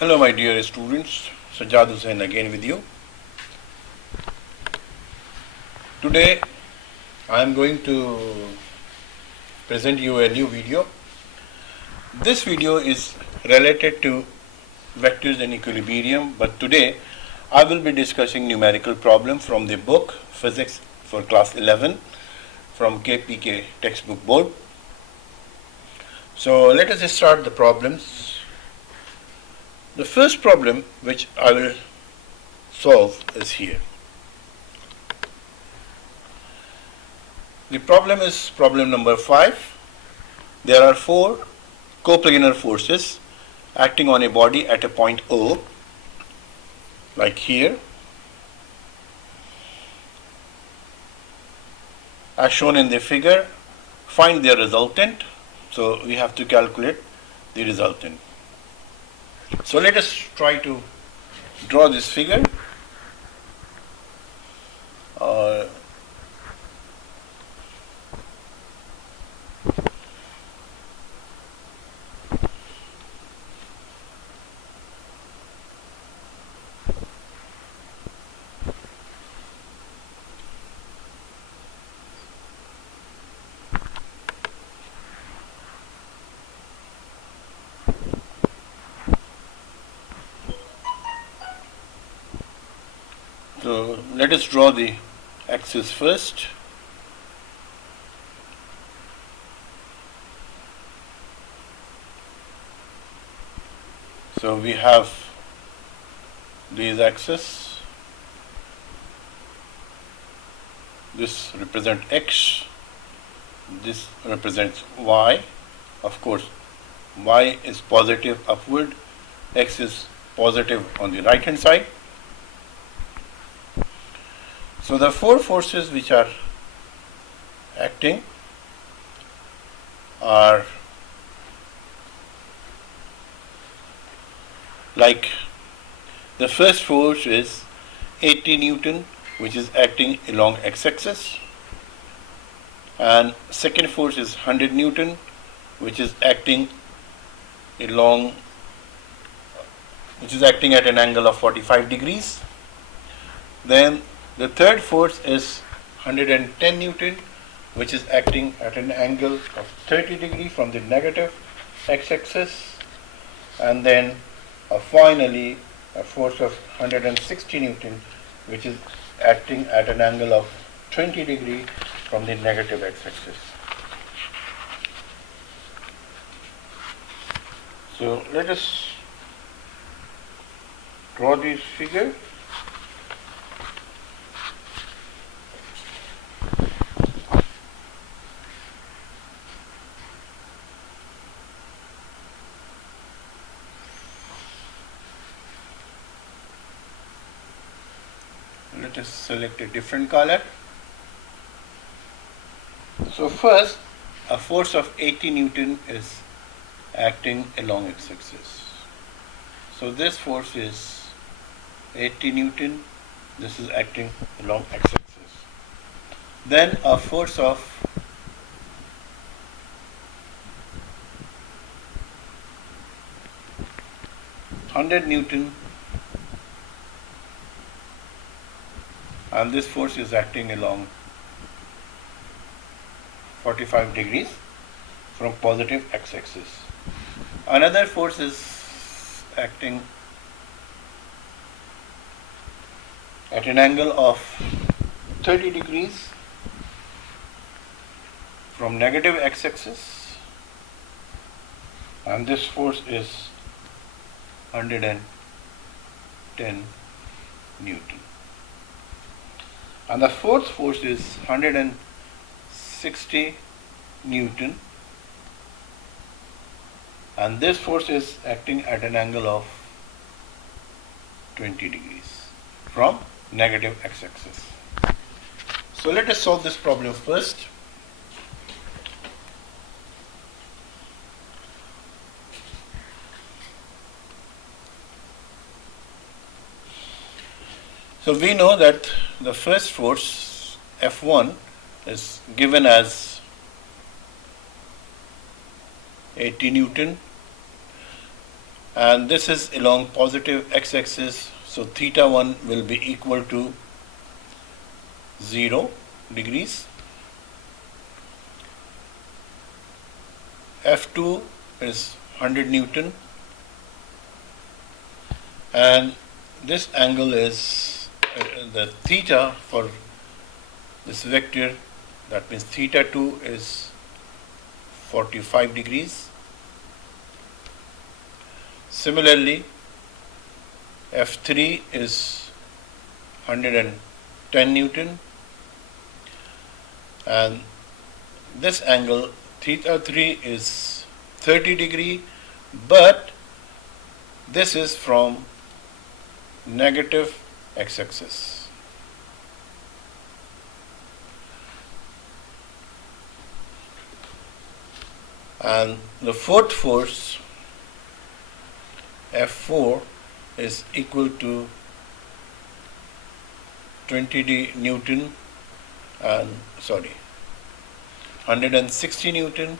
Hello my dear students, Sajjad Hussain again with you. Today I am going to present you a new video. This video is related to vectors in equilibrium, but today I will be discussing numerical problem from the book Physics for Class 11 from KPK textbook board. So let us start the problems. The first problem which I will solve is here. The problem is problem number 5. There are 4 coplanar forces acting on a body at a point O, like here, as shown in the figure. Find their resultant. So we have to calculate the resultant. So let us try to draw this figure. So let us draw the axis first. So we have these axes. This represents X, this represents Y. Of course, Y is positive upward, X is positive on the right hand side. So the 4 forces which are acting are like, the first force is 80 Newton, which is acting along x-axis, and second force is 100 Newton, which is acting at an angle of 45 degrees. Then the third force is 110 Newton, which is acting at an angle of 30 degrees from the negative x-axis. And then finally a force of 160 Newton, which is acting at an angle of 20 degrees from the negative x-axis. So let us draw this figure. Let us select a different color. So first, a force of 80 Newton is acting along x-axis. So this force is 80 Newton. This is acting along x-axis. Then a force of 100 Newton, and this force is acting along 45 degrees from positive x-axis. Another force is acting at an angle of 30 degrees from negative x-axis, and this force is 110 Newton. And the fourth force is 160 Newton, and this force is acting at an angle of 20 degrees from negative x-axis. So let us solve this problem first. So we know that the first force F1 is given as 80 Newton, and this is along positive x-axis, so theta 1 will be equal to 0 degrees. F2 is 100 Newton, and this angle is the theta for this vector, that means theta 2 is 45 degrees. Similarly, F3 is 110 Newton, and this angle theta 3 is 30 degree, but this is from negative x-axis. And the fourth force, F4, is equal to 20 Newton, and 160 Newton.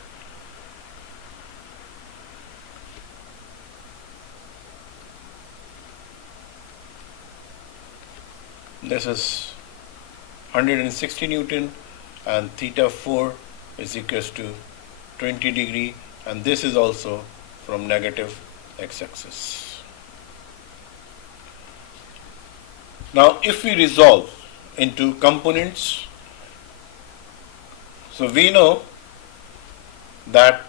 This is 160 Newton, and theta 4 is equals to 20 degree, and this is also from negative x-axis. Now if we resolve into components, so we know that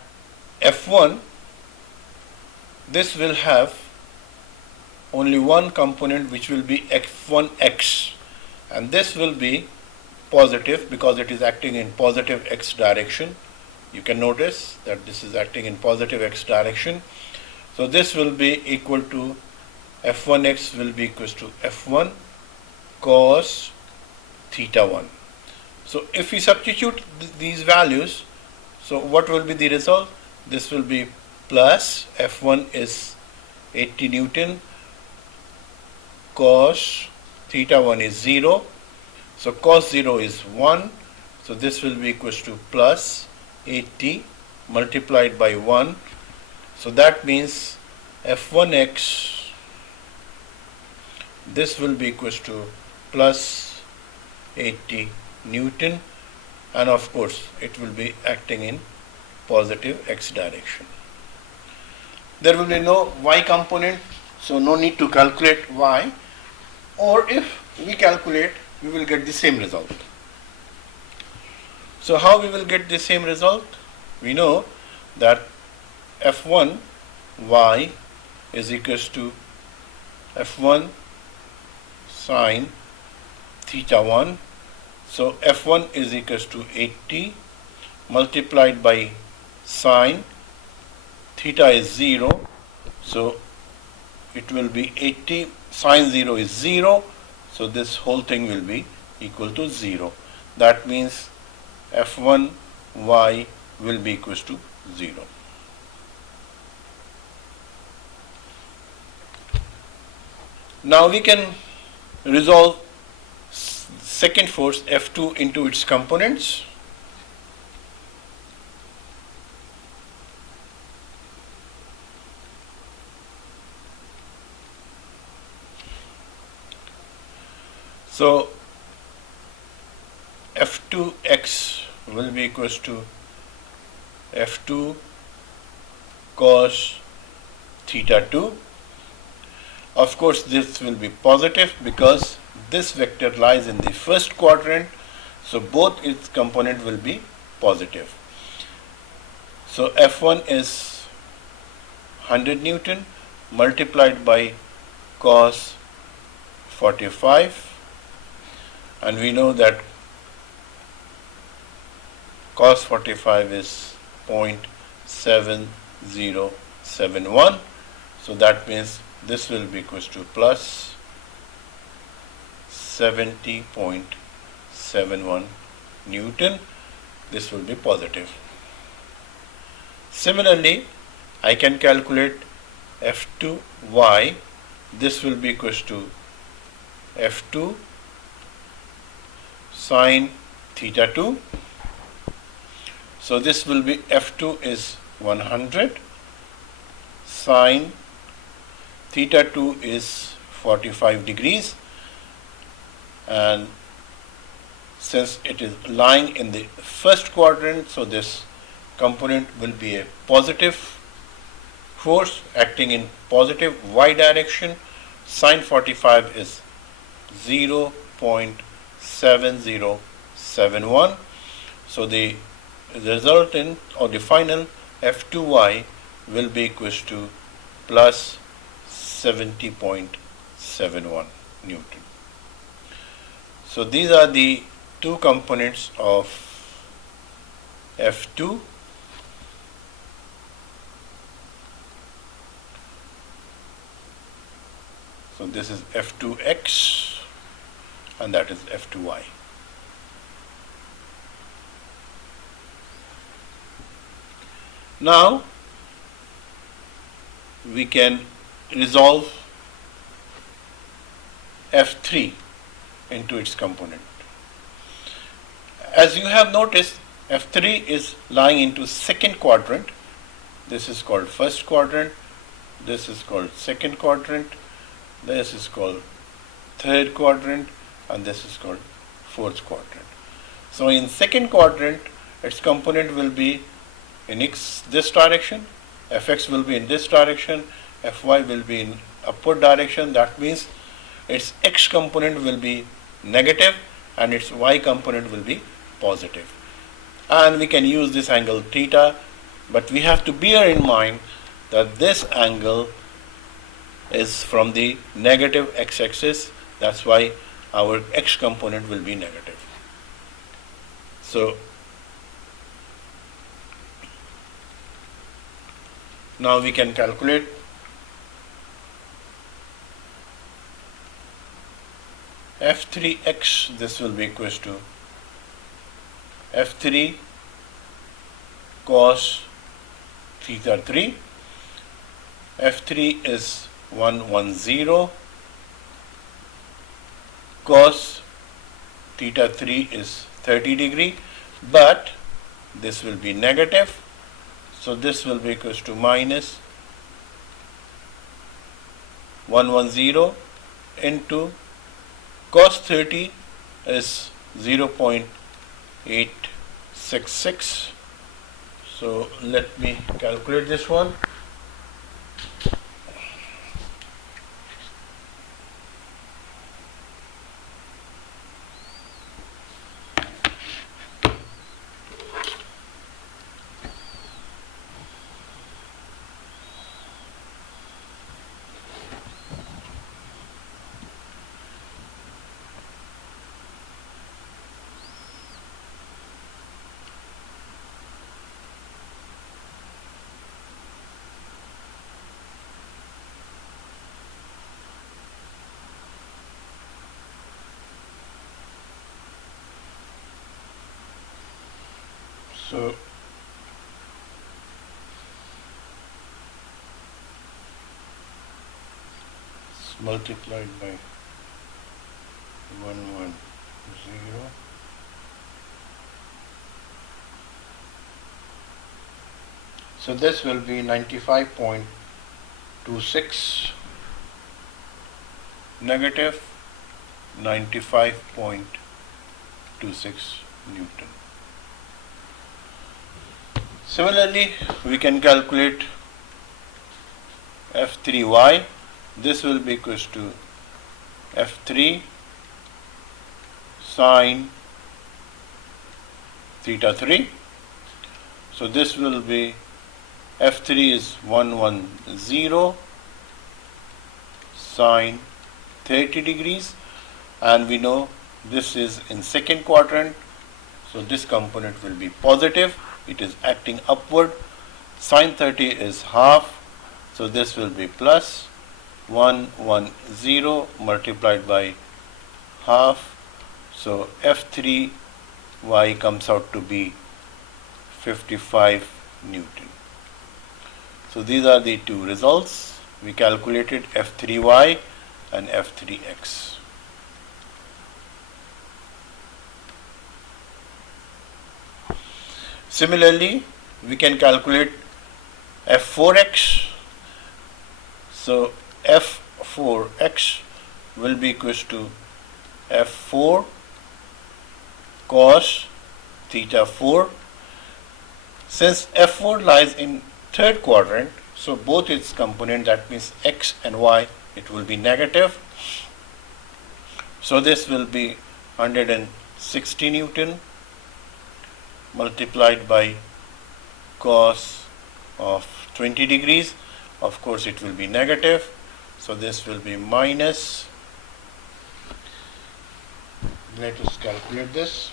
F1, this will have only one component, which will be F1x, and this will be positive because it is acting in positive x direction. You can notice that this is acting in positive x direction. So this will be equal to F1x will be equal to F1 cos theta 1. So if we substitute these values, so what will be the result? This will be plus F1 is 80 Newton, cos theta 1 is 0, so cos 0 is 1, so this will be equal to plus 80 multiplied by 1, so that means F1x, this will be equal to plus 80 Newton, and of course it will be acting in positive x direction. There will be no y component, so no need to calculate y, or if we calculate, we will get the same result. So how we will get the same result? We know that F1 y is equals to F1 sine theta 1. So F1 is equals to 80 multiplied by sine theta is 0. So it will be 80, sine 0 is 0. So this whole thing will be equal to 0. That means F1 y will be equals to 0. Now we can resolve second force F2 into its components. So F2x will be equals to F2 cos theta 2. Of course this will be positive because this vector lies in the first quadrant, so both its component will be positive. So F1 is 100 Newton multiplied by cos 45, and we know that cos 45 is 0.7071, so that means this will be equal to plus 70.71 Newton. This will be positive. Similarly, I can calculate F2y. This will be equal to F2 sine theta 2. So this will be F2 is 100 sine theta 2 is 45 degrees, and since it is lying in the first quadrant, so this component will be a positive force acting in positive y direction. Sine 45 is 0.7071. So the resultant or the final F2y will be equals to plus 70.71 Newton. So these are the two components of F2. So this is F2x and that is F2y. Now we can resolve F3 into its component. As you have noticed, F3 is lying into second quadrant. This is called first quadrant, this is called second quadrant, this is called third quadrant, and this is called fourth quadrant. So in second quadrant, its component will be in this direction, Fx will be in this direction, Fy will be in upward direction. That means its x component will be negative and its y component will be positive. And we can use this angle theta, but we have to bear in mind that this angle is from the negative x-axis. That's why our x component will be negative. So now we can calculate F3x. This will be equals to F3 cos theta 3. F3 is 110. Cos theta 3 is 30 degree, but this will be negative. So this will be equals to minus 110 into cos 30 is 0.866. So let me calculate this one. So it's multiplied by 110. So this will be 95.26 negative 95.26 Newton. Similarly, we can calculate F3y. This will be equals to F3 sine theta 3. So this will be F3 is 110 sine 30 degrees, and we know this is in second quadrant, so this component will be positive. It is acting upward. Sine 30 is half, so this will be plus 110 multiplied by half. So F3y comes out to be 55 Newton. So these are the two results. We calculated F3y and F3x. Similarly, we can calculate F4x. So F x will be equals to f4 cos theta 4. Since f4 lies in third quadrant, so both its component, that means x and y, it will be negative. So this will be 160 Newton multiplied by cos of 20 degrees. Of course it will be negative, so this will be minus, let us calculate this.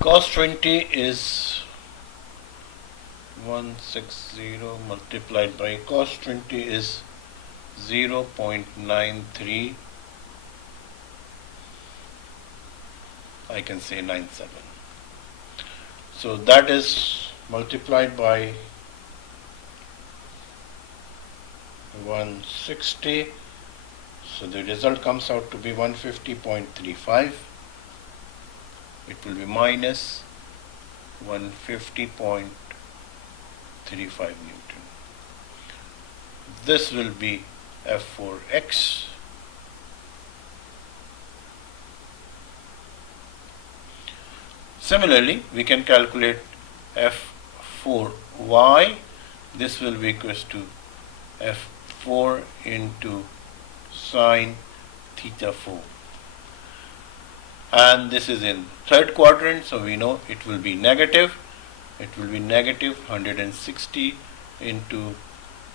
Cos 20 is 160 multiplied by cos 20 is 0.93, I can say 97. So that is multiplied by 160, so the result comes out to be 150.35. It will be minus 150.35 Newton. This will be F4x. Similarly, we can calculate F4y. This will be equals to F4 into sine theta 4. And this is in third quadrant, so we know it will be negative. It will be negative 160 into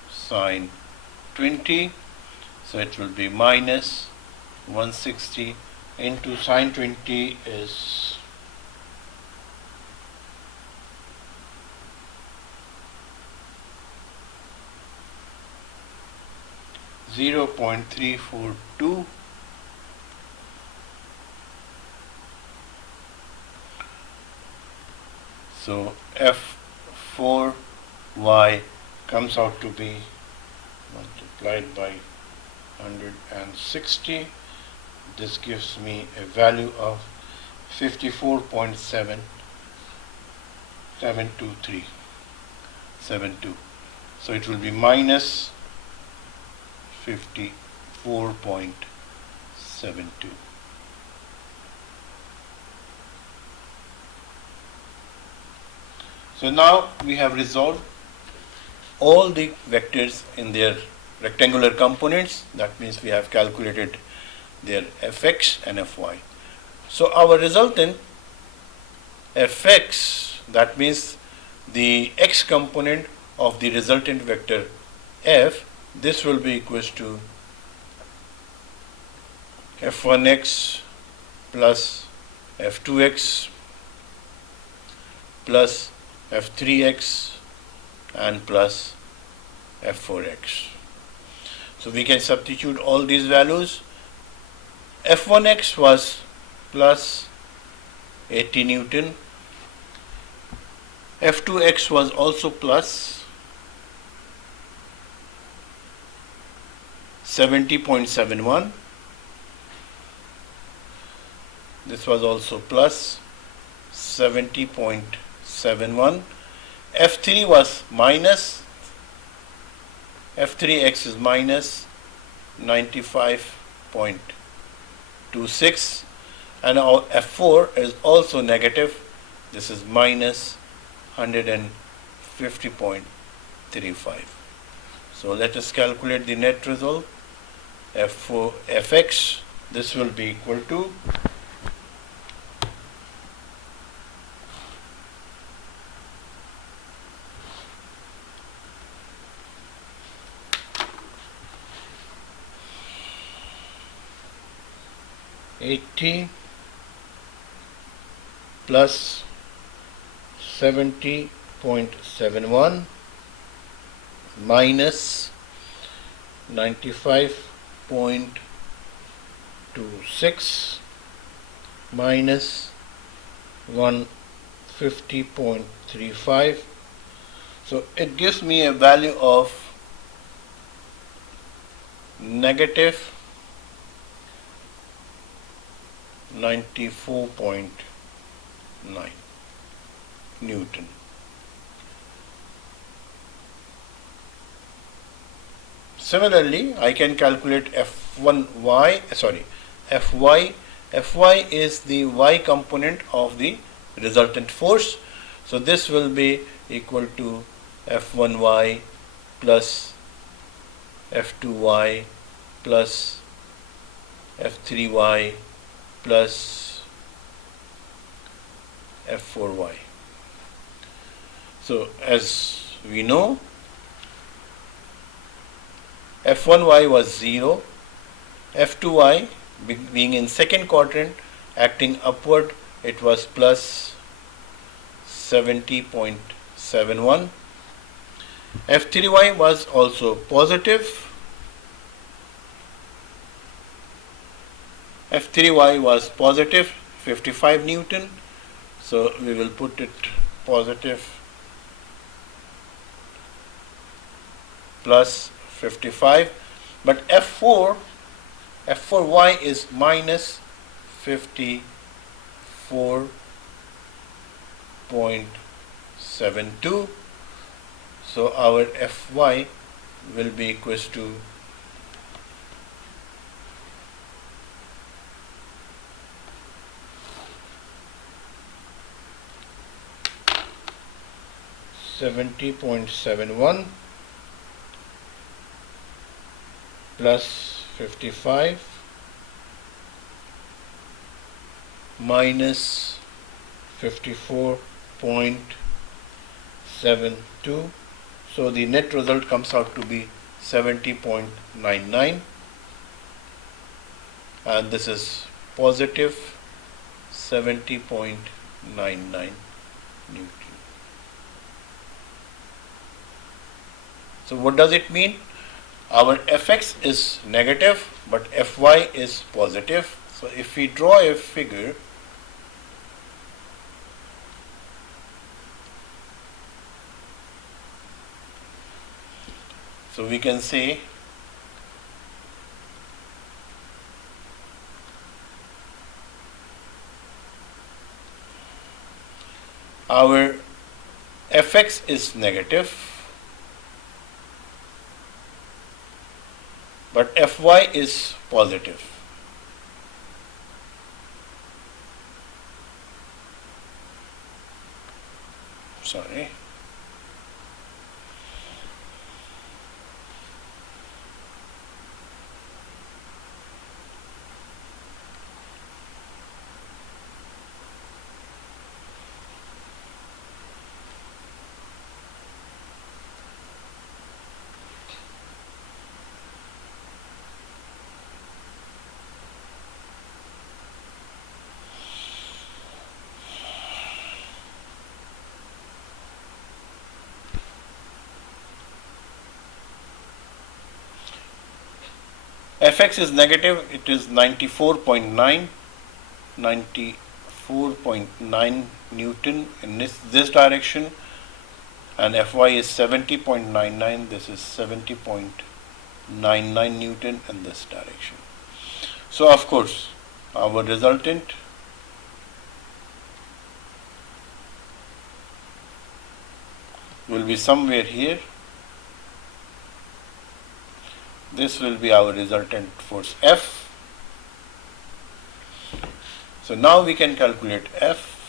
sine 20, so it will be minus 160 into sine 20 is 0.342. So F4y comes out to be multiplied by 160. This gives me a value of 54.772. So it will be minus 54.72. So now we have resolved all the vectors in their rectangular components. That means we have calculated their fx and fy. So our resultant fx, that means the x component of the resultant vector f, this will be equals to f1x plus f2x plus f3x and plus f4x. So we can substitute all these values. f1x was plus 80 Newton, f2x was also plus 70.71, this was also plus 70.71, f3 was minus, f3x is minus 95.26, and our f4 is also negative, this is minus 150.35. So let us calculate the net result. F4 fx, this will be equal to +80 plus 70.71 minus 95.26 minus 50.35. So it gives me a value of negative 94.9 Newton. Similarly, I can calculate F1y, Fy. Fy is the y component of the resultant force. So this will be equal to F1y plus F2y plus F3y plus F4y. So as we know, F1y was 0, F2y being in second quadrant acting upward, it was plus 70.71. F3y was also positive. F3y was positive 55 Newton. So we will put it positive plus 55. But F4y is minus 54.72. So our Fy will be equals to 70.71 plus 55 minus 54.72. So the net result comes out to be 70.99, and this is positive 70.99 Newton. So what does it mean? Our Fx is negative, but Fy is positive. So if we draw a figure, so we can say our Fx is negative, but Fy is positive. Sorry. Fx is negative, it is 94.9 Newton in this direction, and Fy is 70.99, this is 70.99 Newton in this direction. So of course our resultant will be somewhere here. This will be our resultant force F. So now we can calculate F.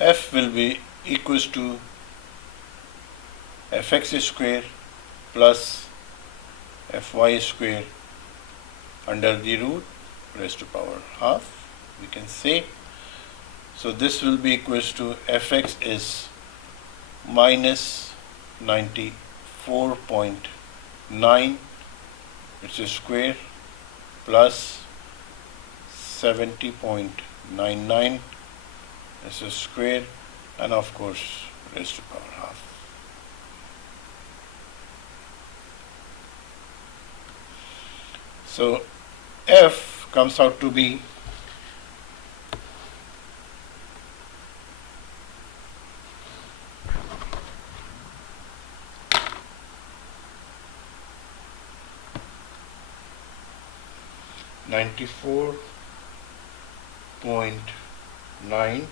F will be equals to Fx square plus Fy square under the root raised to power half, we can say. So this will be equals to Fx is minus 94.9, which is square, plus 70.99, this is square, and of course raised to power half. So F comes out to be 94.9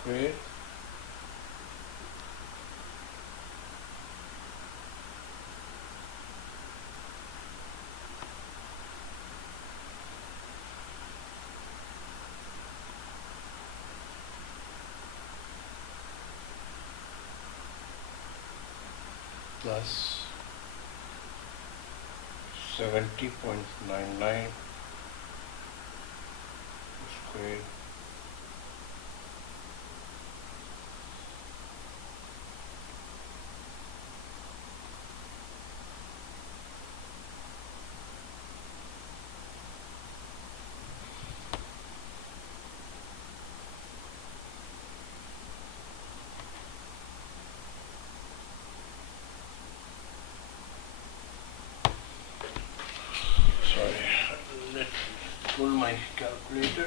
square plus 70.99 square sorry, let me pull my calculator.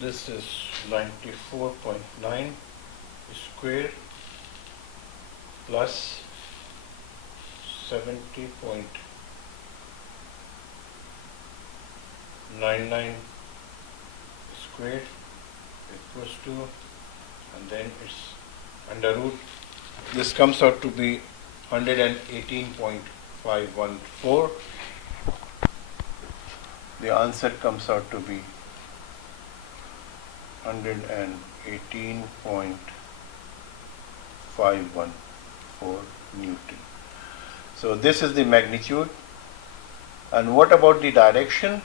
This is 94.9 square plus 70.99 squared equals to, and then it's under root. This comes out to be 118.514. The answer comes out to be 118.514 Newton. So this is the magnitude. And what about the direction?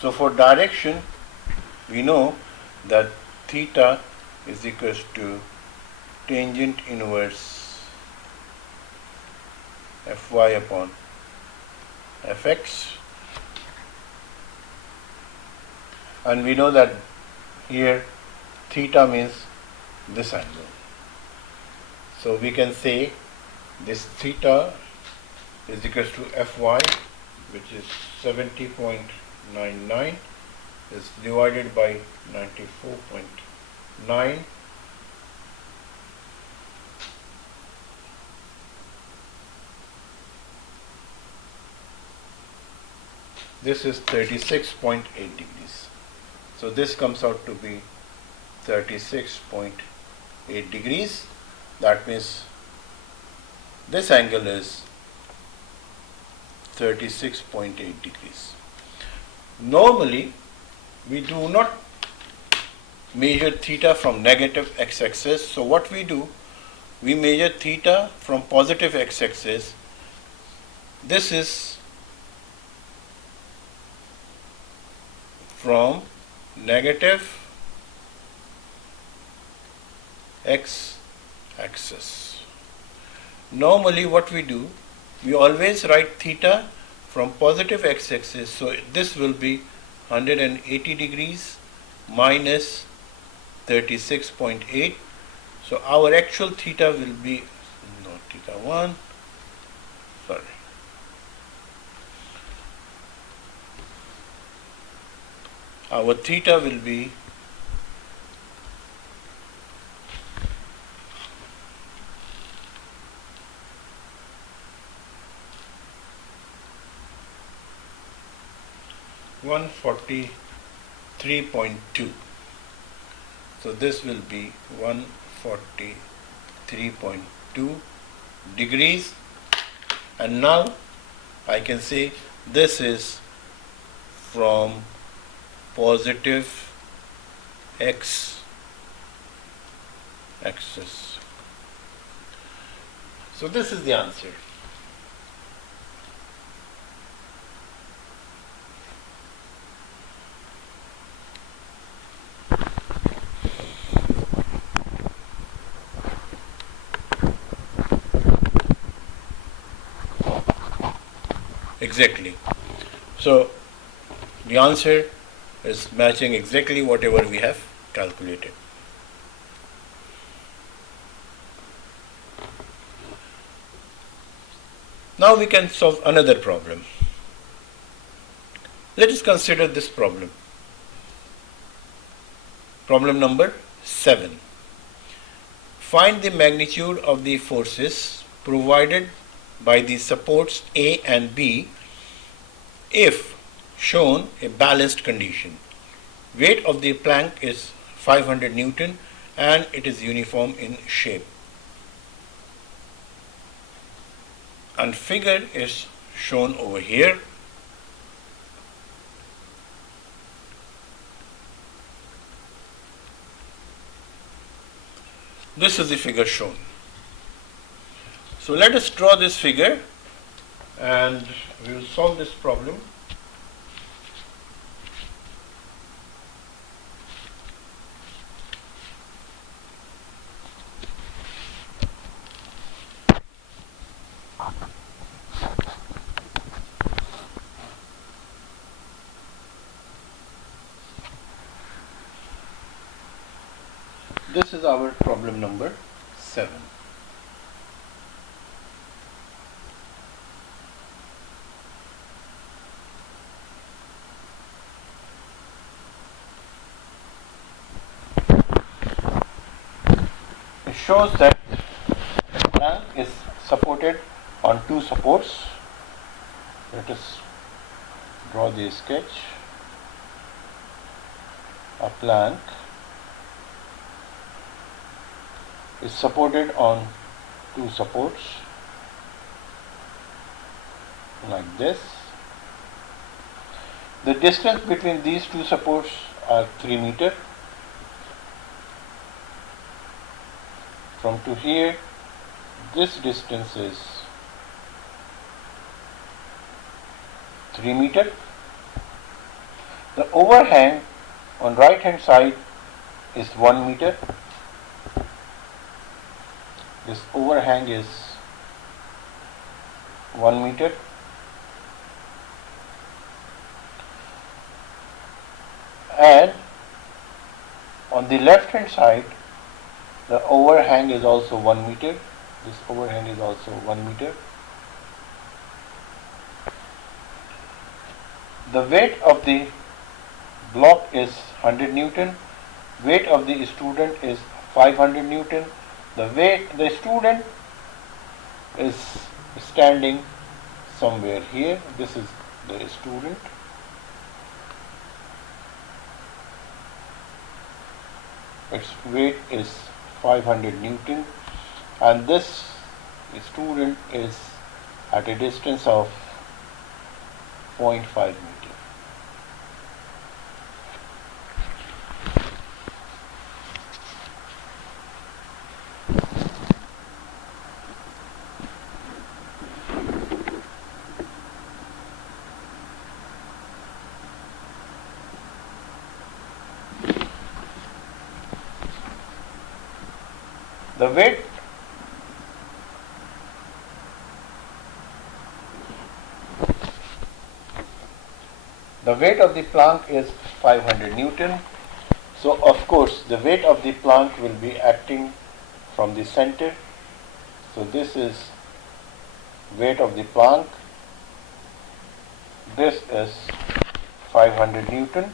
So for direction, we know that theta is equals to tangent inverse Fy upon Fx. And we know that here theta means this angle. So we can say this theta is equals to Fy, which is 70.99 is divided by 94.9. This is 36.8 degrees. So this comes out to be 36.8 degrees. That means this angle is 36.8 degrees. Normally, we do not measure theta from negative x-axis. So what we do, we measure theta from positive x-axis. This is from negative x-axis. Normally what we do, we always write theta from positive x-axis. So this will be 180 degrees minus 36.8. So our actual theta will be, not theta 1, sorry. Our theta will be 143.2. So this will be 143.2 degrees. And now I can say this is from positive x-axis. So this is the answer. exactly. So the answer is matching exactly whatever we have calculated. Now we can solve another problem. Let us consider this problem. Problem number 7. Find the magnitude of the forces provided by the supports A and B if shown a balanced condition. Weight of the plank is 500 Newton and it is uniform in shape. And figure is shown over here. This is the figure shown. So let us draw this figure and we will solve this problem. This is our problem number 7. It shows that the plank is supported on two supports. Let us draw the sketch. A plank is supported on two supports like this. The distance between these two supports are 3 meters. From to here, this distance is 3 meters. The overhang on right hand side is 1 meter. This overhang is 1 meter. And on the left hand side, the overhang is also 1 meter. This overhang is also 1 meter. The weight of the block is 100 Newton. Weight of the student is 500 Newton. The student is standing somewhere here. This is the student. Its weight is 500 Newton and this student is at a distance of 0.5 meter. The weight of the plank is 500 Newton. So of course the weight of the plank will be acting from the center. So this is weight of the plank. This is 500 Newton.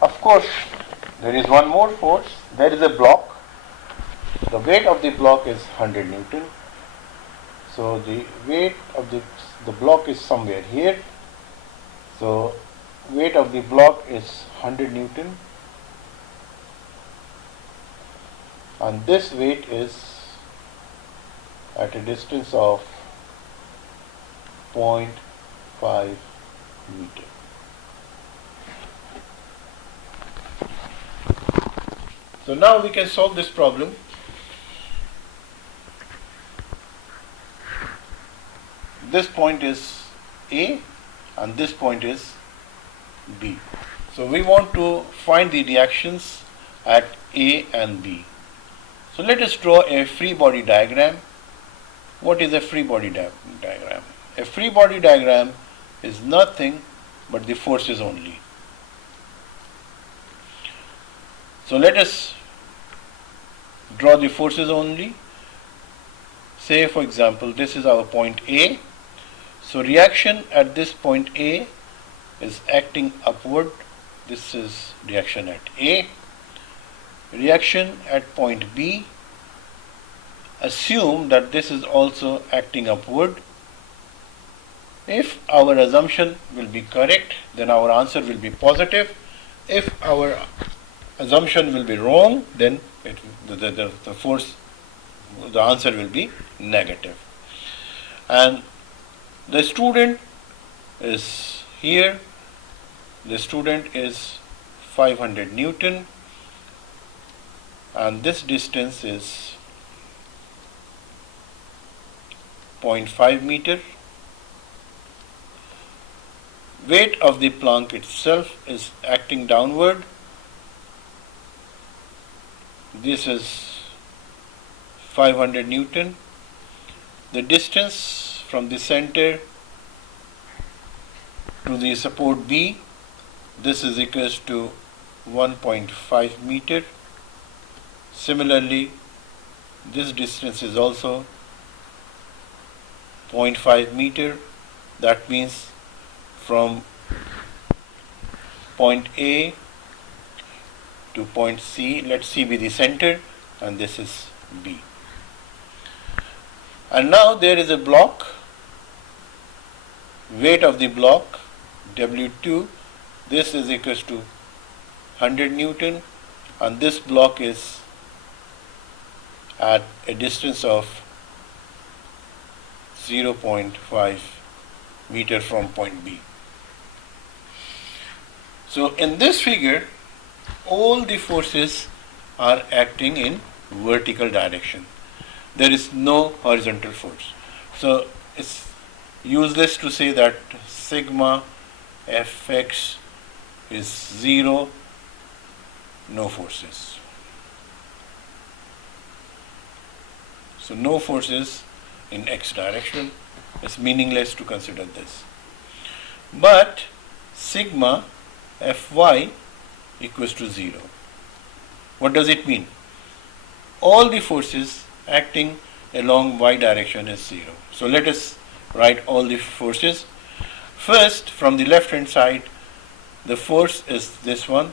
Of course, there is one more force. There is a block. The weight of the block is 100 Newton. So the weight of the block is somewhere here. So weight of the block is 100 Newton. And this weight is at a distance of 0.5 meter. So now we can solve this problem. This point is A and this point is B. So we want to find the reactions at A and B. So let us draw a free body diagram. What is a free body diagram? A free body diagram is nothing but the forces only. So let us draw the forces only. Say for example, this is our point A. So reaction at this point A is acting upward. This is reaction at A. Reaction at point B. Assume that this is also acting upward. If our assumption will be correct, then our answer will be positive. If our assumption will be wrong, then the answer will be negative. And the student is here. The student is 500 Newton, and this distance is 0.5 meter. Weight of the plank itself is acting downward. This is 500 Newton. The distance from the center to the support B, this is equals to 1.5 meter. Similarly, this distance is also 0.5 meter. That means from point A to point C, let C be the center, and this is B. And now there is a block. Weight of the block W2, this is equals to 100 Newton, and this block is at a distance of 0.5 meter from point B. So in this figure, all the forces are acting in vertical direction. There is no horizontal force. So it's useless to say that sigma Fx is 0, no forces. So no forces in x direction. It's meaningless to consider this. But sigma Fy equals to 0. What does it mean? All the forces acting along y direction is 0. So let us write all the forces. First, from the left hand side, the force is this one,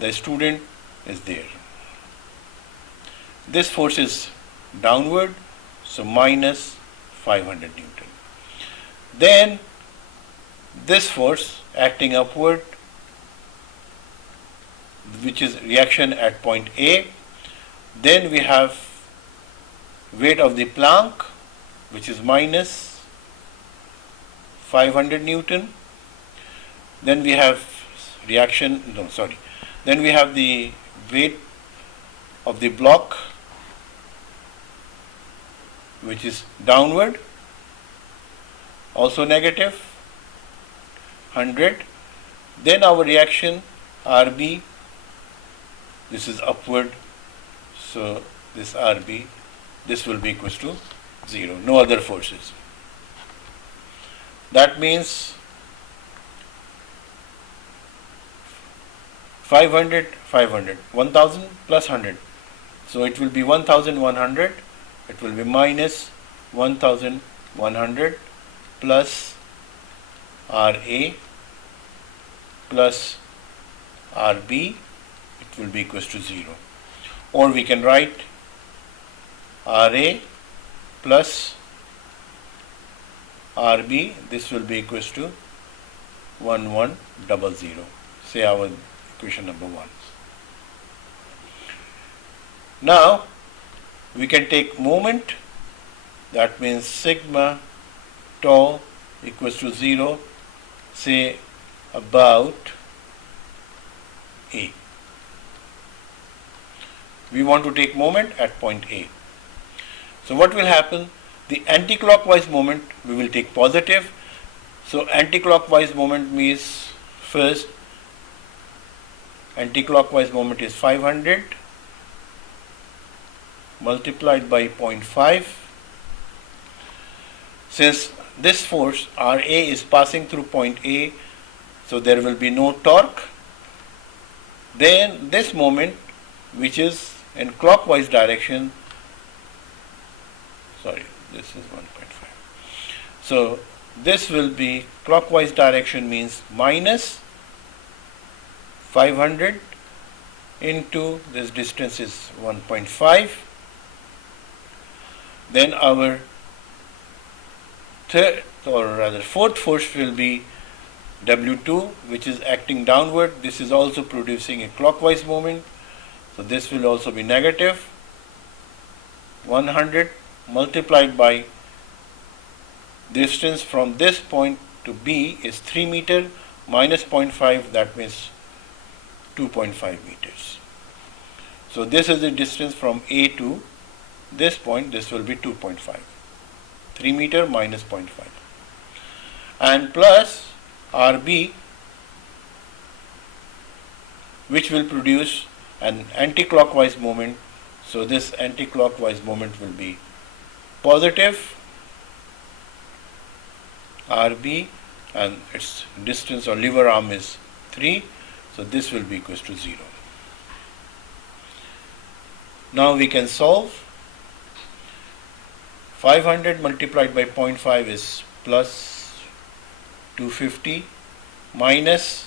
the student is there. This force is downward, so minus 500 Newton. Then this force acting upward, which is reaction at point A. Then we have weight of the plank, which is minus 500 Newton. Then we have then we have the weight of the block, which is downward, also negative 100. Then our reaction RB, this is upward, so this RB, this will be equals to 0, no other forces. That means 500, 1000 plus 100. So it will be 1100, it will be minus 1100 plus RA plus RB, it will be equals to 0. Or we can write RA plus RB, this will be equals to 1100. Say our equation number 1. Now we can take moment, that means sigma tau equals to 0, say about A. We want to take moment at point A. So what will happen? The anti-clockwise moment we will take positive. So anti-clockwise moment means first anti-clockwise moment is 500. multiplied by 0.5. Since this force RA is passing through point A, so there will be no torque. Then this moment, which is in clockwise direction, this is 1.5. So this will be clockwise direction, means minus 500 into this distance is 1.5. Then our third, or rather fourth force will be W2, which is acting downward. This is also producing a clockwise moment, so this will also be negative. 100 multiplied by distance from this point to B is 3 meter minus 0.5, that means 2.5 meters. So this is the distance from A to this point. This will be 2.5. 3 meter minus 0.5. And plus RB, which will produce an anti-clockwise moment. So this anti-clockwise moment will be positive RB, and its distance or lever arm is 3. So this will be equals to 0. Now we can solve. 500 multiplied by 0.5 is plus 250 minus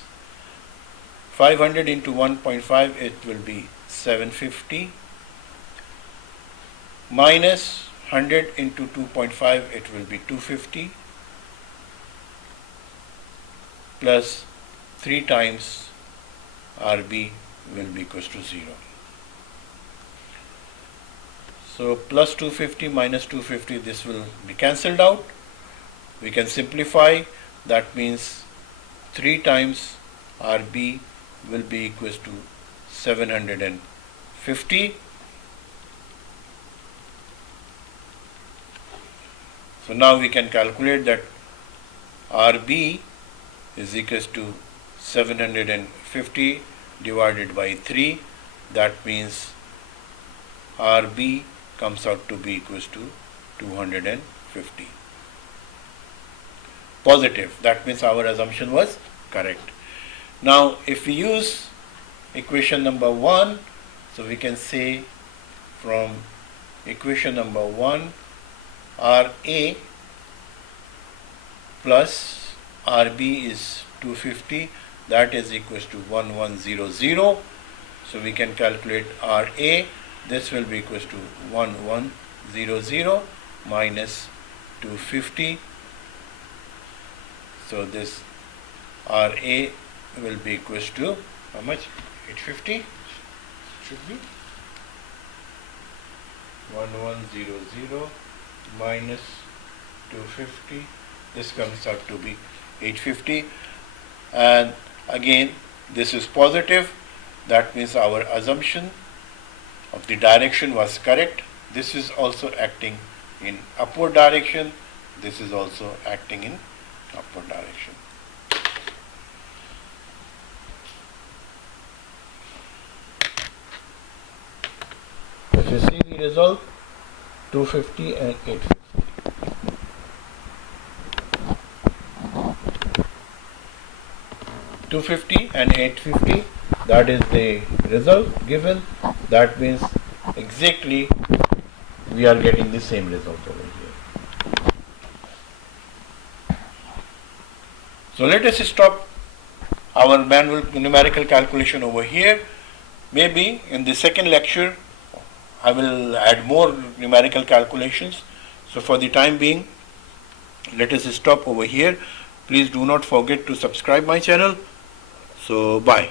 500 into 1.5, it will be 750 minus 100 into 2.5, it will be 250 plus 3 times RB will be equals to 0. So plus 250 minus 250, this will be cancelled out. We can simplify. That means 3 times RB will be equals to 750. So now we can calculate that RB is equals to 750 divided by 3. That means RB comes out to be equals to 250. Positive. That means our assumption was correct. Now if we use equation number 1, so we can say from equation number 1, RA plus RB is 250, that is equals to 1100. So we can calculate RA. This will be equals to 1100 minus 250. So this RA will be equals to how much? 850 should be 1100 minus 250. This comes out to be 850. And again, this is positive. That means our assumption of the direction was correct. This is also acting in upward direction. This is also acting in upward direction. If you see the result, 250 and 850. 250 and 850, that is the result given. That means exactly we are getting the same result over here. So let us stop our manual numerical calculation over here. Maybe in the second lecture I will add more numerical calculations. So for the time being, let us stop over here. Please do not forget to subscribe my channel. So bye.